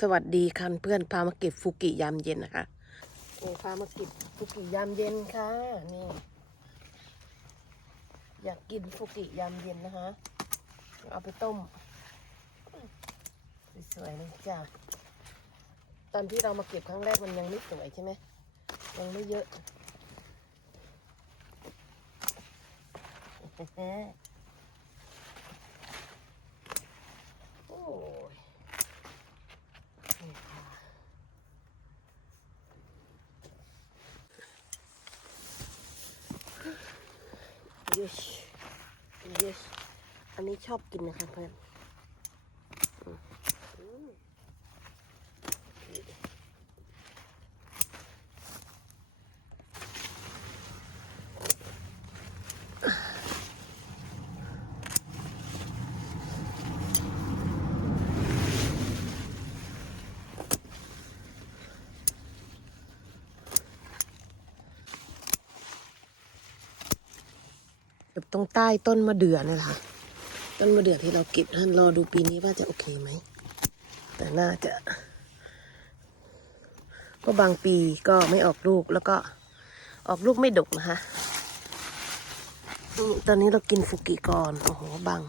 สวัสดีค่ะเพื่อนพามาเก็บฟูกิยามเย็นนะคะนี่พามาเก็บฟูกิยามเย็นค่ะนี่อยากกินฟูกิยามเย็นนะคะ เอาไปต้ม สวยๆเลยจ้ะตอนที่เรามาเก็บครั้งแรกมันยังไม่สวยใช่ไหมยังไม่เยอะ โอ้ยนี่ค่ะ ยชยชอันนี้ชอบกินนะคะเพื่อน เก็บตรงใต้ต้นมะเดื่อนี่แหละค่ะต้นมะเดื่อที่เราเก็บท่านรอดูปีนี้ว่าจะโอเคไหม แต่น่าจะเพราะบางปีก็ไม่ออกลูกแล้วก็ออกลูกไม่ดกนะคะ ตอนนี้เรากินฟุกิก่อน โอ้โหบัง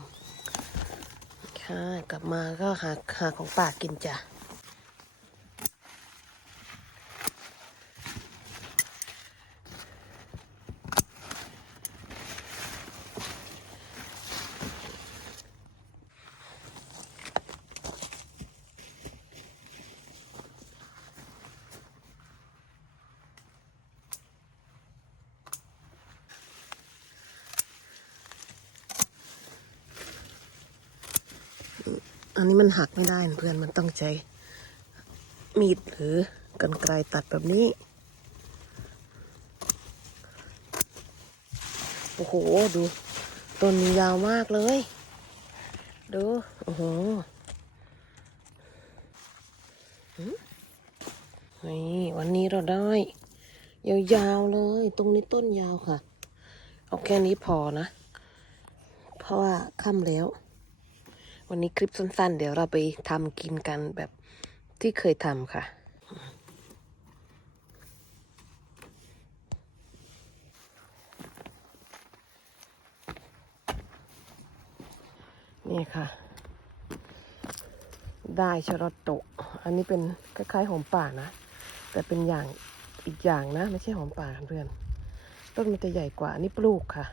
ค่ะ กลับมาก็หาหาของป่ากินจ้ะ อันนี้มันหักไม่ได้เพื่อนมันต้องใช้มีดหรือกันไกรตัดแบบนี้ โอ้โห ดูต้นยาวมากเลย ดู โอ้โหนี่วันนี้เราได้ ยาวๆเลย ตรงนี้ต้นยาวค่ะ เอาแค่นี้พอนะ เพราะว่าค่ำแล้ว วันนี้คลิปสั้น ๆ เดี๋ยวเราไปทำกินกันแบบที่เคยทำค่ะ นี่ค่ะ ได้ชรอตโตอันนี้เป็นคล้ายๆหอมป่านะ แต่เป็นอย่างอีกอย่างนะ ไม่ใช่หอมป่าเพื่อน ต้นมันจะใหญ่กว่า อันนี้ปลูกค่ะ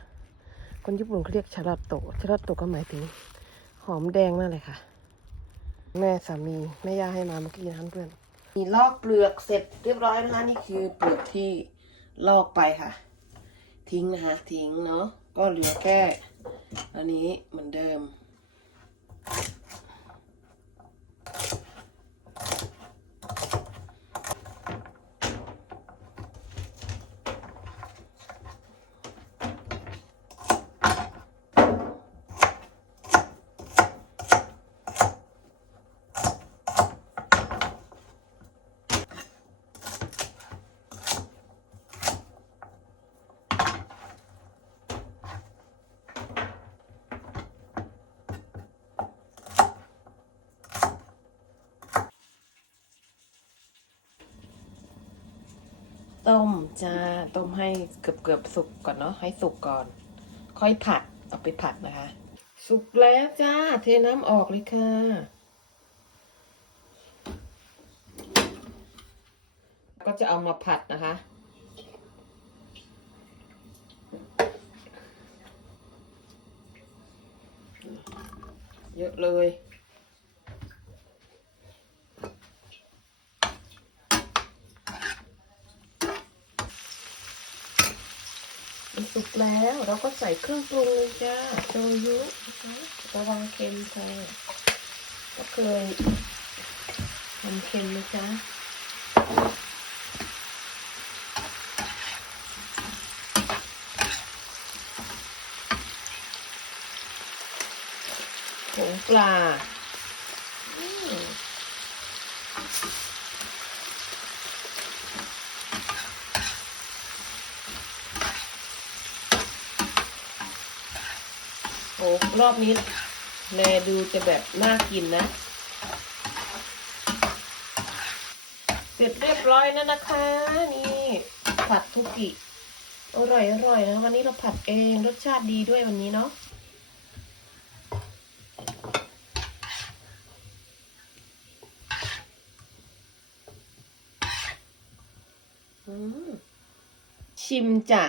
คนญี่ปุ่นเขาเรียกชรอตโตชรอตโตก็หมายถึง หอมแดงมากเลยค่ะ แม่สามีแม่ย่าให้มาเมื่อกี้นะเพื่อนมีลอกเปลือกเสร็จเรียบร้อยนะคะนี่คือเปลือกที่ลอกไปค่ะ ทิ้งนะคะทิ้งเนาะก็เหลือแค่อันนี้เหมือนเดิม ต้มจ้าต้มให้เกือบเกือบสุกก่อนเนาะให้สุกก่อน ค่อยผัดเอาไปผัดนะคะ สุกแล้วจ้า เทน้ำออกเลยค่ะ ก็จะเอามาผัดนะคะเยอะเลย สุกแล้วเราก็ใส่เครื่องปรุงเลยจ้าโชยุนะคะระวังเค็มค่ะก็เคยทำเค็มนะจ๊ะผงปลาอืมโอ้ รอบนี้แลดูจะแบบน่ากินนะ เสร็จเรียบร้อยแล้วนะคะ นี่ผัดทุกิอร่อยอร่อยนะวันนี้เราผัดเองรสชาติดีด้วยวันนี้เนาะชิมจ้ะ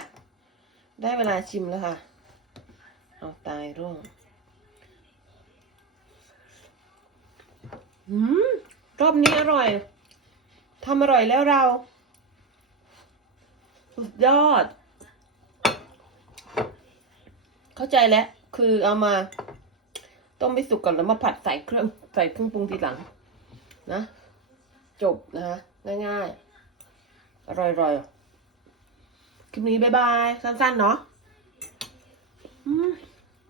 ได้เวลาชิมแล้วค่ะ เอาตายร่วงอืมรอบนี้อร่อยทำอร่อยแล้วเรา สุดยอด เข้าใจแล้ว คือเอามา ต้มไปสุกก่อนแล้วมาผัดใส่เครื่องใส่เครื่องปรุงทีหลัง นะ จบนะคะง่ายๆ อร่อยๆ คลิปนี้ บ๊ายบาย สั้นๆ เนาะ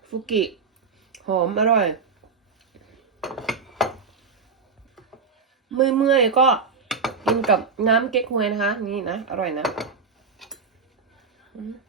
ฟุกิ หอมอร่อย เมื่อยๆก็กินกับน้ำเก๊กฮวยนะคะ นี่นะ อร่อยนะ Mm-hmm.